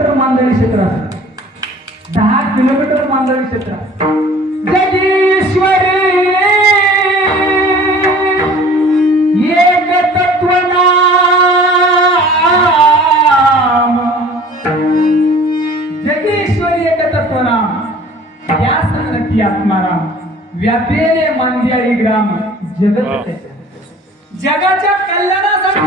Kilometre मांजरी क्षेत्र. असेल दहा किलोमीटर मांजरी क्षेत्र. जगीश्वरी एक तत्व नाम जगेश्वरी एक तत्वनाम या संगती आत्माराम. व्यापेने मांदियाळी ग्राम जगत. जगाच्या कल्याणासाठी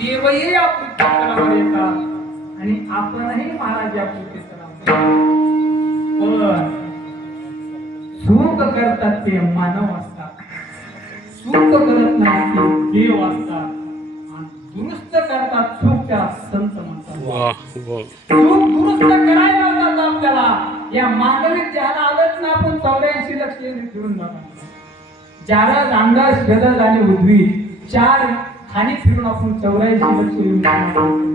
देवही या पृथ्वीतलावर येतात आणि आपणही महाराज पृथ्वीतलावर पण सुख करतात ते मानव असतात. सुख करत नाही ते देव असतात. दुरुस्त करतात सुख त्या संत म्हणतात. चूक दुरुस्त करायला लावतात आपल्याला. या मानवी ज्याला आलंच ना आपण चौऱ्याऐंशी लक्ष येऊन फिरून जातात जारज अंगज गदज आणि उद्वी चार खाणी फिरून आपण चौऱ्याऐंशी लक्ष येऊन फिरून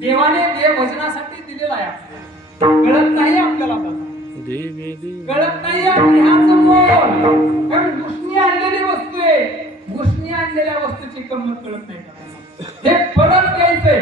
देवाने देव भजनासाठी दिलेला आहे आपल्याला. कळत नाही आपल्याला कळत नाही कारण घुसणी आणलेली वस्तू आहे. घुसणी आणलेल्या वस्तूची किंमत कळत नाही? हे परत घ्यायचंय